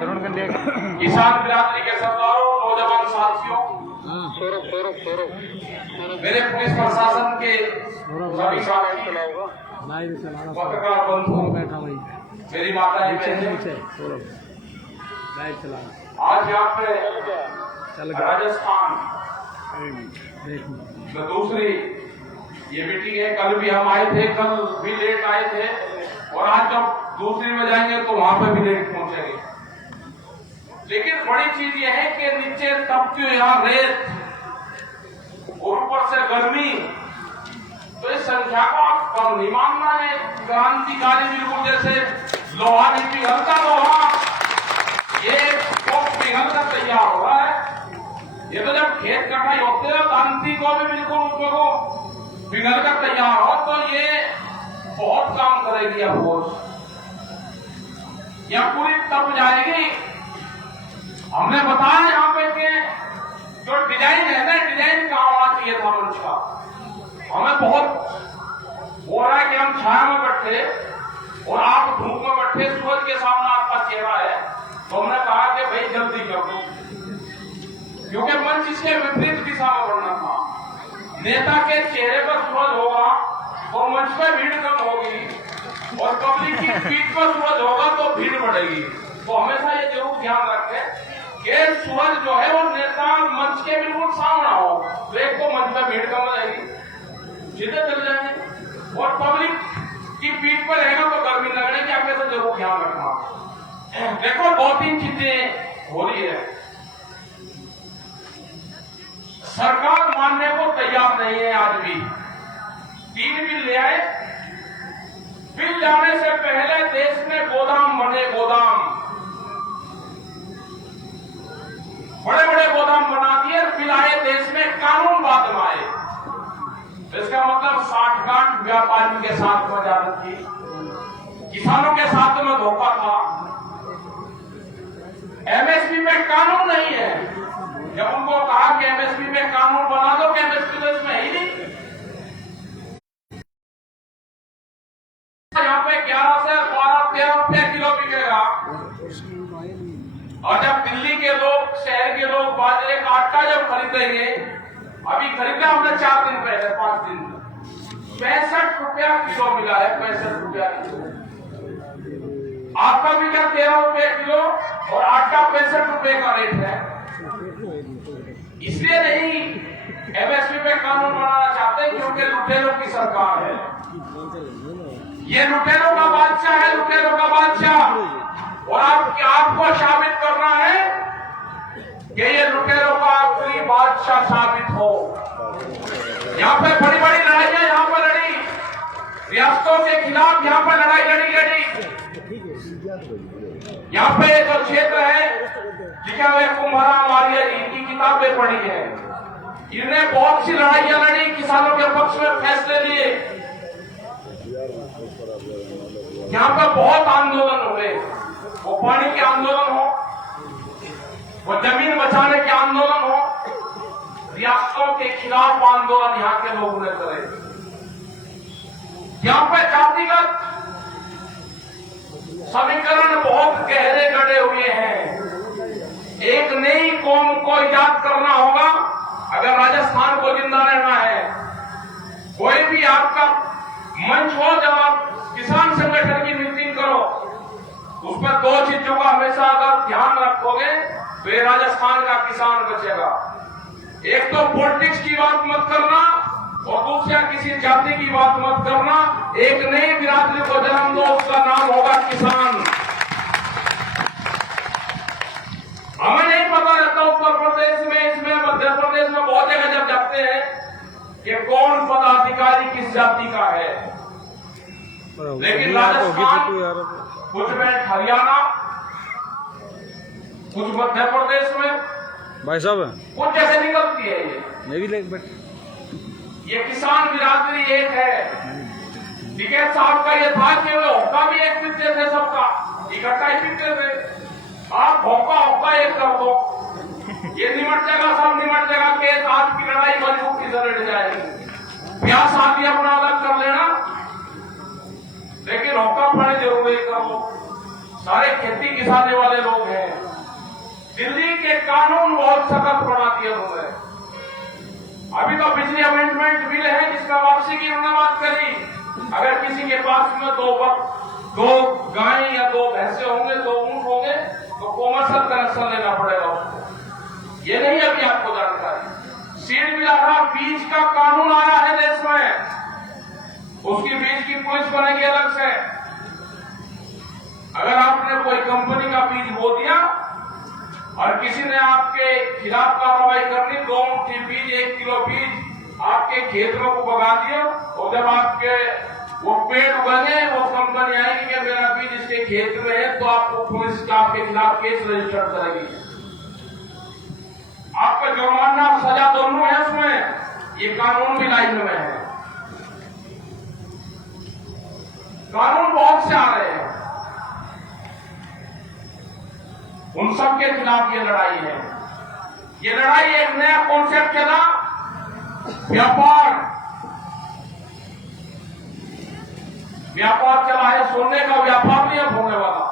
किसान बिरादरी के सरदारों, नौजवान साथियों, मेरे पुलिस प्रशासन के सभी साथी, पत्रकार बंधु, मेरी माताएं बहनें, आज यहाँ पे राजस्थान में दूसरी ये मीटिंग है। कल भी हम आए थे, कल भी लेट आए थे, और आज जब दूसरी में जाएंगे तो वहां पे भी लेट पहुंचेंगे। लेकिन बड़ी चीज ये है कि नीचे तपती यहाँ रेत और ऊपर से गर्मी, तो इस संख्या को आप कम नहीं मानना है। क्रांतिकारी बिल्कुल जैसे लोहा नहीं पिघलता, लोहा ये पिघल कर तैयार हो रहा है। ये तो जब खेत कटाई होते हैं तो अंती को भी बिल्कुल उसमें को पिघल कर तैयार हो, तो ये बहुत काम करेगी। अब यह पूरी तप जाएगी। हमने बताया यहाँ पे कि जो डिजाइन है ना, डिजाइन का होना चाहिए था मंच का। हमें बहुत हो रहा है कि हम छाया में बैठे और आप धूप में बैठे, सूरज के सामने आपका चेहरा है, तो हमने कहा कि भाई जल्दी कर दो, क्योंकि मंच इसके विपरीत दिशा में बढ़ना था। नेता के चेहरे पर सूरज होगा तो मंच पर भीड़ कम होगी, और पब्लिक की पीठ पर सूरज होगा तो भीड़ बढ़ेगी। तो हमेशा ये जरूर ध्यान रखें कि सूरज जो है वो नेता मंच के बिल्कुल सामने हो, तो एक तो मंच पर भीड़ कम रहेगी, सीधे चल जाएंगे, और पब्लिक की पीठ पर रहेगा तो गर्मी लगने की आपके साथ जरूर ध्यान रखना। देखो, दो तीन चीजें हो रही है। सरकार मानने को तैयार नहीं है आज भी। 3 बिल ले आए, बिल लाने से पहले देश में गोदाम बने, गोदाम बड़े बड़े गोदाम बना दिए, फिर आए देश में कानून बाद में आए। इसका मतलब साठगांठ व्यापारी के साथ वजारत की, किसानों के साथ में धोखा था। एमएसपी में कानून नहीं है। जब उनको कहा कि एमएसपी में कानून बना दो, कि एमएसपी तो इसमें ही नहीं। यहाँ पे 11 से 12-13 रुपए किलो बिकेगा, और जब दिल्ली के लोग, शहर के लोग बाजरे का आटा जब खरीदेंगे, अभी खरीदा हमने 4 दिन पहले, 5 दिन, 65 रुपया किलो मिला है। 65 रुपया किलो। आपका भी क्या 13 रुपए किलो, और आटा 65 रुपए का रेट है। इसलिए नहीं एमएसपी पे कानून बनाना चाहते, क्योंकि लुटेरों की सरकार है। ये लुटेरों का बादशाह है, लुटेरों का बादशाह। और आपको साबित करना है कि ये लुटेरों का आखिरी बादशाह साबित हो। यहाँ पे बड़ी बड़ी लड़ाइयां यहाँ पर लड़ी, रियासतों के खिलाफ यहाँ पर लड़ाई लड़ी गई। यहाँ पे जो क्षेत्र है, जिसका वे कुम्हारा मारिया जी की किताबें पढ़ी है, इन्हें बहुत सी लड़ाइयां लड़ी, किसानों के पक्ष में फैसले लिए। यहाँ पर बहुत आंदोलन हुए, वो पानी के आंदोलन हो, वो जमीन बचाने के आंदोलन हो, रियासतों के खिलाफ आंदोलन यहाँ के लोगों ने करे। यहाँ पे जातिगत समीकरण बहुत गहरे गढ़े हुए हैं। एक नई कौम को इजाद करना होगा अगर राजस्थान को जिंदा रहना है। कोई भी आपका मंच हो, जब आप किसान संगठन की मीटिंग करो, उस पर 2 चीजों का हमेशा अगर ध्यान रखोगे तो ये राजस्थान का किसान बचेगा। एक तो पॉलिटिक्स की बात मत करना, और दूसरा किसी जाति की बात मत करना। एक नई बिरादरी को जन्म दो, उसका नाम होगा किसान। हमें नहीं पता रहता उत्तर प्रदेश में, इसमें मध्य प्रदेश में, बहुत जगह जब जाते हैं कि कौन पदाधिकारी किस जाति का है। लेकिन राजस्थान, कुछ में हरियाणा, कुछ मध्य प्रदेश में भाई साहब कुछ जैसे निकलती है। ये किसान बिरादरी एक है। टिकैत साहब का ये था कि वे होका भी एक पीते थे, सबका इकट्ठा ही पीते थे। आप होका एक कर दो, ये निमट जाएगा, सब निमट जाएगा। केस आज की लड़ाई मजबूती से लड़ जाएगी। प्यास आदि अपना अलग कर लेना, लेकिन होका पड़े जरूर कर लो। सारे खेती किसानी वाले लोग हैं। सप्लीमेंट्री अमेंडमेंट बिल है जिसका वापसी की उन्होंने बात करी। अगर किसी के पास में दो गाय या 2 भैंसे होंगे, 2 ऊंट होंगे तो कॉमर्शियल कनेक्शन लेना पड़ेगा उसको। ये नहीं अभी आपको जानकारी। सीड मिल आधार बीज का कानून आया है देश में, उसकी बीज की पुलिस बनेगी अलग से। अगर आपने कोई कंपनी का बीज बो दिया और किसी ने आपके खिलाफ कार्रवाई कर ली, 2 मुट्ठी बीज 1 किलो बीज आपके खेतों को बगा दिया, और जब आपके वो पेड़ उगने वो कंपनी आएगी कि मेरा बीज इसके खेत में है, तो आपको पुलिस का आपके खिलाफ केस रजिस्टर करेगी। आपका जुर्माना और सजा दोनों है उसमें। ये कानून भी लाइन में है। कानून बहुत से आ रहे हैं, उन सब के खिलाफ ये लड़ाई है। ये लड़ाई एक नया कॉन्सेप्ट चला, व्यापार चला है। सोने का व्यापार नहीं अब होने वाला।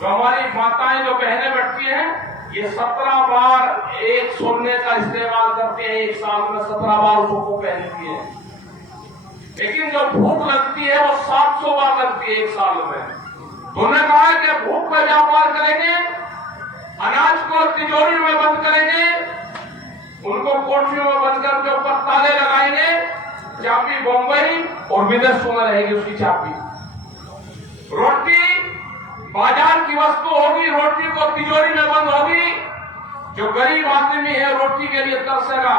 जो हमारी माताएं जो बहनें बैठती हैं, ये 17 बार एक सोने का इस्तेमाल करती है, 1 साल में 17 बार उसको पहनती है। लेकिन जो भूख लगती है वो 700 बार लगती है 1 साल में। तो उन्होंने कहा है कि भूख पर व्यापार करेंगे, अनाज को तिजोरी में बंद करेंगे, उनको कोठरियों में बंद करके ऊपर ताले लगाएंगे, चाबी बम्बई और विदेशों में रहेगी उसकी चाबी। रोटी बाजार की वस्तु होगी, रोटी को तिजोरी में बंद होगी। जो गरीब आदमी है रोटी के लिए तरसेगा।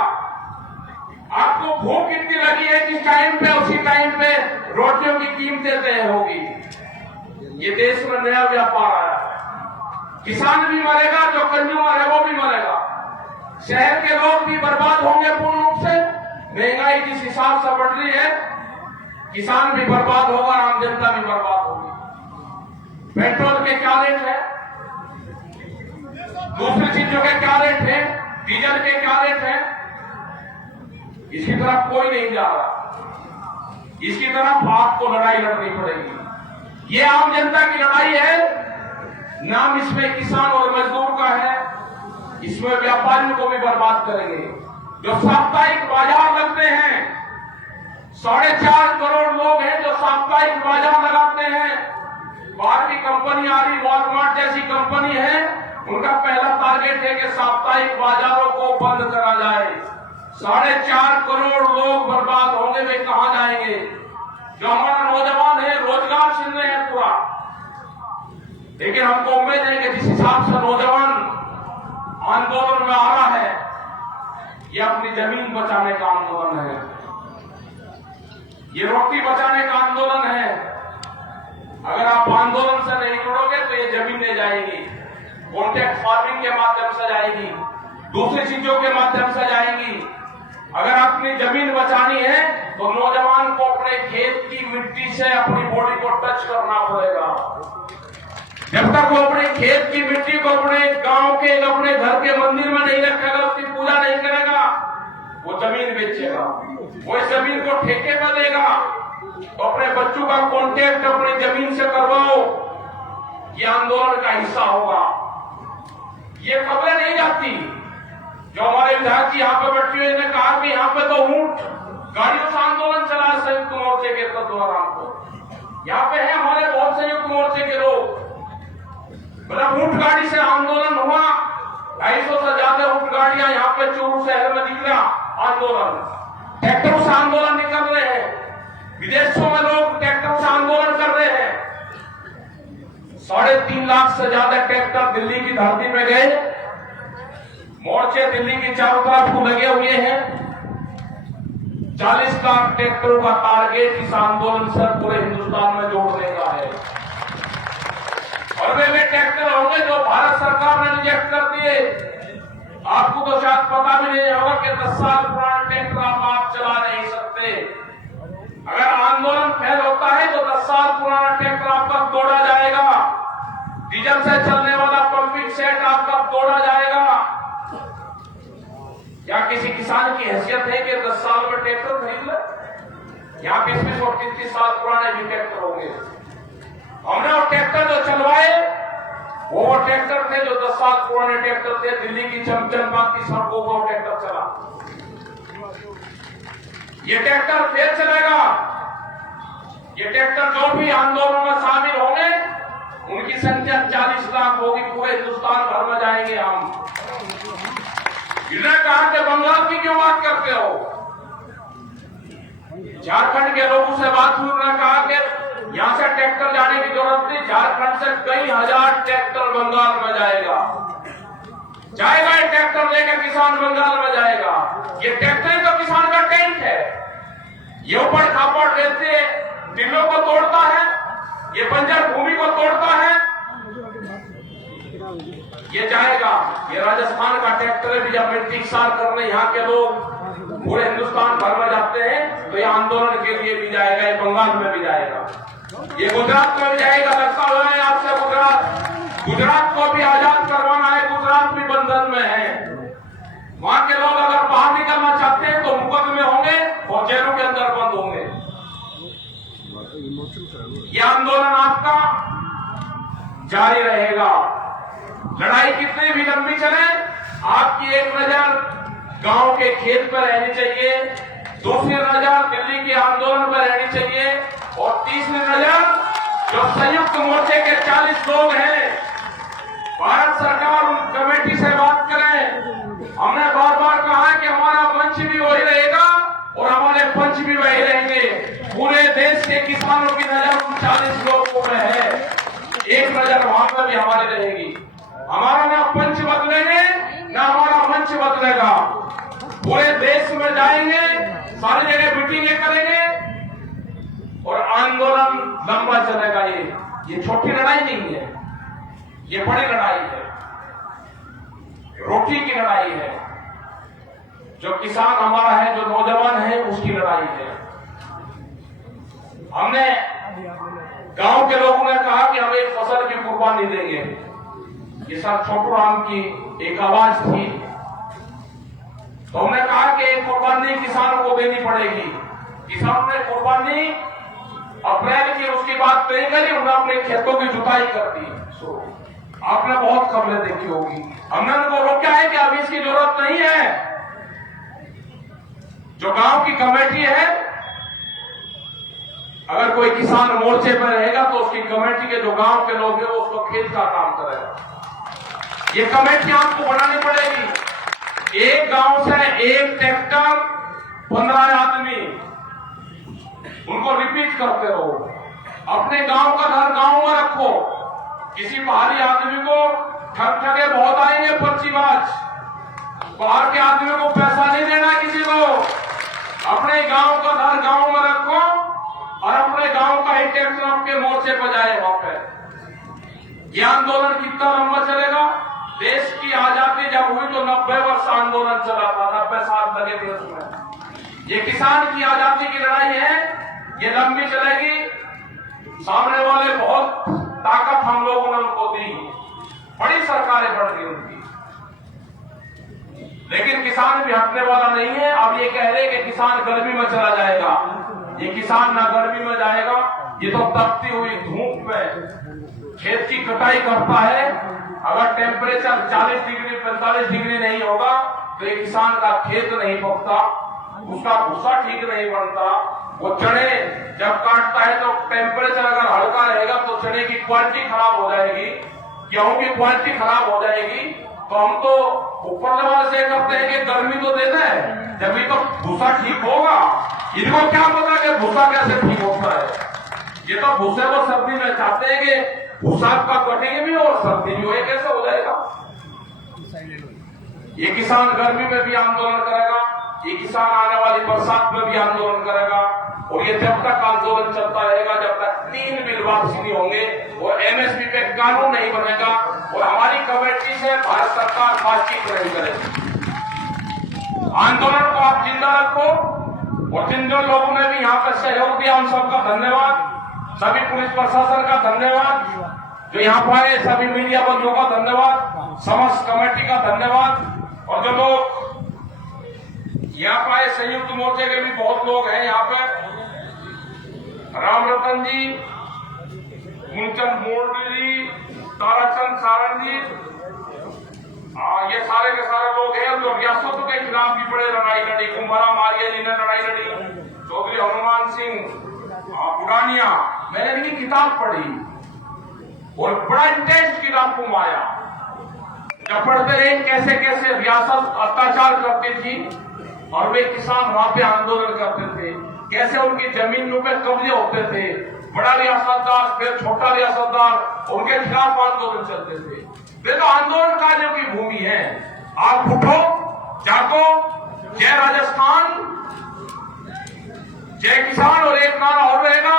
आपको भूख इतनी लगी है जिस टाइम पे, उसी टाइम पे रोटियों की कीमतें तय होगी। ये देश में नया व्यापार आया है। किसान भी मरेगा, जो कंज्यूमर है वो भी मरेगा, शहर के लोग भी बर्बाद होंगे पूर्ण रूप से। महंगाई जिस हिसाब से बढ़ रही है, किसान भी बर्बाद होगा, आम जनता भी बर्बाद होगी। पेट्रोल के क्या रेट है, दूसरी चीजों के क्या रेट है, डीजल के क्या रेट है, इसकी तरफ कोई नहीं जा रहा। इसकी तरफ आपको लड़ाई लड़नी पड़ेगी। ये आम जनता की लड़ाई है। नाम इसमें किसान और मजदूर का है, इसमें व्यापारियों को भी बर्बाद करेंगे। जो साप्ताहिक बाजार लगते हैं, 4.5 करोड़ लोग हैं जो साप्ताहिक बाजार लगाते हैं। बाहर की कंपनी आ रही, वॉलमार्ट जैसी कंपनी है, उनका पहला टारगेट है कि साप्ताहिक बाजारों को बंद करा जाए। 4.5 करोड़ लोग बर्बाद होंगे, वे कहां जाएंगे? जो हमारा नौजवान है रोजगार छीन रहे हैं पूरा। लेकिन हमको उम्मीद है कि जिस हिसाब से नौजवान आंदोलन में आ रहा है, ये अपनी जमीन बचाने का आंदोलन है, ये रोटी बचाने का आंदोलन है। अगर आप आंदोलन से नहीं जुड़ोगे तो ये जमीनें जाएंगी, कॉन्ट्रैक्ट फार्मिंग के माध्यम से जाएगी, दूसरी चीजों के माध्यम से जाएगी। अगर अपनी जमीन बचानी है तो नौजवान को अपने खेत की मिट्टी से अपनी बॉडी को टच करना पड़ेगा। जब तक वो अपने खेत की मिट्टी को अपने गांव के, अपने घर के मंदिर में नहीं रखेगा, उसकी पूजा नहीं करेगा, वो जमीन बेचेगा, वो इस जमीन को ठेके पर देगा। तो अपने बच्चों का कॉन्टेक्ट अपनी जमीन से करवाओ, ये आंदोलन का हिस्सा होगा। ये खबरें नहीं जाती। जो हमारे विधायक जी यहाँ पे बैठे हुए ने कहा कि यहाँ पे तो ऊंट गाड़ियों से आंदोलन चला संयुक्त मोर्चे के तत्वाधान को। यहाँ पे है हमारे बहुत संयुक्त मोर्चे के लोग, मतलब ऊंट गाड़ी से आंदोलन हुआ, 250 से ज्यादा ऊंट गाड़ियां यहाँ पे चूरू शहर में निकला आंदोलन। ट्रैक्टरों से आंदोलन निकल रहे हैं, विदेशों में लोग ट्रैक्टर से आंदोलन कर रहे हैं। 3.5 लाख से ज्यादा ट्रैक्टर दिल्ली की धरती में गए। मोर्चे दिल्ली की चारों तरफ को लगे हुए हैं। 40 लाख ट्रैक्टरों का टारगेट इस आंदोलन से पूरे हिंदुस्तान में जोड़ने का है। और वे ट्रैक्टर होंगे जो भारत सरकार ने रिजेक्ट कर दिए। आपको तो शायद पता भी नहीं होगा कि 10 साल पुराना ट्रैक्टर आप चला नहीं सकते। अगर आंदोलन फेल होता है तो 10 साल पुराना ट्रैक्टर आपका तोड़ा जाएगा। डीजल से चलने वाला पंपिंग सेट आपका तोड़ा जाएगा। क्या किसी किसान की हैसियत है कि 10 साल में ट्रैक्टर खरीद ले? यहाँ 20-20 और 30 साल पुराने भी ट्रैक्टर होंगे। हमने वो ट्रैक्टर जो चलवाए वो ट्रैक्टर थे जो 10 साल पुराने ट्रैक्टर थे। दिल्ली की चमचमाती सड़कों पर ट्रैक्टर चला। ये ट्रैक्टर फिर चलेगा। ये ट्रैक्टर जो भी आंदोलन में शामिल होंगे उनकी संख्या 40 लाख होगी। पूरे हिंदुस्तान भर में जाएंगे हम। इन्होंने कहा कि बंगाल की क्यों बात करते हो? झारखंड के लोगों से बात हुई, उन्होंने कहा कि यहां से ट्रैक्टर जाने की जरूरत नहीं, झारखंड से कई हजार ट्रैक्टर बंगाल में जाएगा। ये ट्रैक्टर लेकर किसान बंगाल में जाएगा। ये ट्रैक्टर तो किसान का टेंट है। ये ऊपर खापड़ रहते टिल्लों को तोड़ता है, ये बंजर भूमि को तोड़ता है। ये जाएगा। ये राजस्थान का ट्रैक्टर भी जब मिट्टी साफ करने यहाँ के लोग पूरे हिंदुस्तान भर में जाते हैं तो ये आंदोलन के लिए भी जाएगा। ये बंगाल में भी जाएगा, ये गुजरात में भी जाएगा। लगता हुआ है आपसे गुजरात को भी आजाद करवाना है। गुजरात भी बंधन में है। वहां के लोग अगर बाहर निकलना चाहते हैं तो मुकदमे होंगे और जेलों के अंदर बंद होंगे। ये आंदोलन आपका जारी रहेगा। लड़ाई कितनी भी लंबी चले, आपकी एक नजर गांव के खेत पर रहनी चाहिए, दूसरी नजर दिल्ली के आंदोलन पर रहनी चाहिए और तीसरी नजर जो संयुक्त मोर्चे के 40 लोग हैं। भारत सरकार उन कमेटी से बात करें। हमने बार बार कहा है कि हमारा मंच भी वही रहेगा और हमारे पंच भी वही रहेंगे। पूरे देश के किसानों की नजर उन 40 लोगों में है। एक नजर वहां पर भी हमारी रहेगी। हमारा ना पंच बदलेंगे ना हमारा मंच बदलेगा। पूरे देश में जाएंगे, सारी जगह मीटिंगें करेंगे और आंदोलन लंबा चलेगा। ये छोटी लड़ाई नहीं है, ये बड़ी लड़ाई है। रोटी की लड़ाई है। जो किसान हमारा है, जो नौजवान है, उसकी लड़ाई है। हमने गांव के लोगों ने कहा कि हम एक फसल की कुर्बानी देंगे। ये सर छोटू राम की एक आवाज थी। तो हमने कहा कि एक कुर्बानी किसानों को देनी पड़ेगी। किसानों ने कुर्बानी अप्रैल की उसकी बात नहीं करी, उन्होंने अपने खेतों की जुताई कर दी। आपने बहुत खबरें देखी होगी। हमने उनको रोका है कि अभी इसकी जरूरत नहीं है। जो गांव की कमेटी है, अगर कोई किसान मोर्चे पर रहेगा तो उसकी कमेटी के जो गांव के लोग हैं वो उसको खेत का काम करेगा। ये कमेटी आपको बनानी पड़ेगी। एक गांव से एक ट्रैक्टर 15 आदमी, उनको रिपीट करते रहो। अपने गांव का घर गांव में रखो। किसी बाहरी आदमी को ठगे बहुत आएंगे पर्चीबाज। बाहर के आदमी को पैसा नहीं देना किसी को। अपने गांव का घर गांव में रखो और अपने गांव का ही ट्रैक्टर आपके मोर्चे पर जाए। वहां पे यह आंदोलन कितना लंबा चलेगा? देश की आजादी जब हुई तो 90 वर्ष आंदोलन चला था, 90 साल लगे थे उसमें। ये किसान की आजादी की लड़ाई है, ये लंबी चलेगी। सामने वाले बहुत ताकत हम लोगों ने उनको दी, बड़ी सरकारें बढ़ गई उनकी, लेकिन किसान भी हटने वाला नहीं है। अब ये कह रहे कि किसान गर्मी में चला जाएगा। ये किसान ना गर्मी में जाएगा, ये तो तपती हुई धूप में खेत की कटाई करता है। अगर टेम्परेचर 40 डिग्री 45 डिग्री नहीं होगा तो ये किसान का खेत नहीं पकता, उसका भूसा ठीक नहीं बनता। वो चने जब काटता है तो टेम्परेचर अगर हल्का रहेगा तो चने की क्वालिटी खराब हो जाएगी, गेहूं की क्वालिटी खराब हो जाएगी। तो हम तो ऊपर लेवल से करते हैं कि गर्मी तो देना है, जब तो भूसा ठीक होगा। इनको क्या पता कि भूसा कैसे ठीक होता है? ये तो भूसे को सर्दी में चाहते हैं कि भूसा का कटेंगे भी और सर्दी भी हो, ये कैसे हो जाएगा? ये किसान गर्मी में भी आंदोलन करेगा, ये किसान आने वाली बरसात में भी आंदोलन करेगा और ये जब तक आंदोलन चलता रहेगा जब तक 3 बिल वापसी नहीं होंगे और एमएसपी पे कानून नहीं बनेगा और हमारी कमेटी से भारत सरकार बातचीत नहीं करेगी। आंदोलन को आप जिंदा रखो और जिन जो लोगों ने भी यहाँ पर सहयोग दिया उन सबका धन्यवाद। सभी पुलिस प्रशासन का धन्यवाद, जो यहाँ पर आए सभी मीडिया बंधुओं का धन्यवाद, समस्त कमेटी का धन्यवाद। और जो लोग यहाँ पर आए संयुक्त मोर्चे के भी बहुत लोग हैं यहाँ पे, राम रतन जी, मुंचन मोर्डी जी, ताराचंद सारण जी, ये सारे के सारे लोग हैं जो और रियासतों के खिलाफ भी बड़े लड़ाई लड़ी। कुंभरा मारिया जी ने लड़ाई लड़ी, चौधरी हनुमान सिंह पुरानिया, मैंने इनकी किताब पढ़ी और बड़ा इंटेंस किताब को आया। जब पढ़ते रहे कैसे कैसे रियासत अत्याचार करती थी और वे किसान वहां पे आंदोलन करते थे, कैसे उनकी जमीनों पे कब्जे होते थे, बड़ा रियासतदार फिर छोटा रियासतदार, उनके खिलाफ आंदोलन चलते थे। वे तो आंदोलनकारियों की भूमि है। आप उठो, जागो, जय राजस्थान, जय किसान, और एक नारा और रहेगा,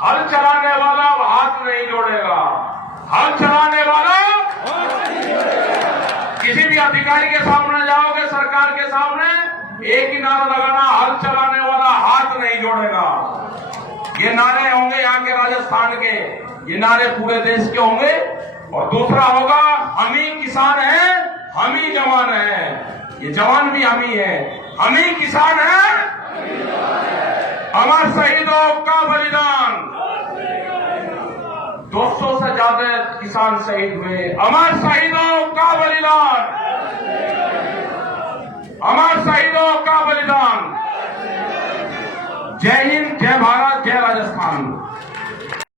हल चलाने वाला हाथ नहीं जोड़ेगा, हल चलाने वाला किसी भी अधिकारी के सामने जाओगे, सरकार के सामने, एक ही नारा लगाना, हल चलाने वाला हाथ नहीं जोड़ेगा। ये नारे होंगे यहाँ के राजस्थान के, ये नारे पूरे देश के होंगे। और दूसरा होगा, हम ही किसान हैं, हम ही जवान हैं, ये जवान भी हम ही हैं, हम ही किसान हैं, अमर शहीदों का बलिदान। 200 से ज्यादा किसान शहीद हुए, अमर शहीदों का बलिदान, अमर शहीदों का बलिदान। जय हिंद,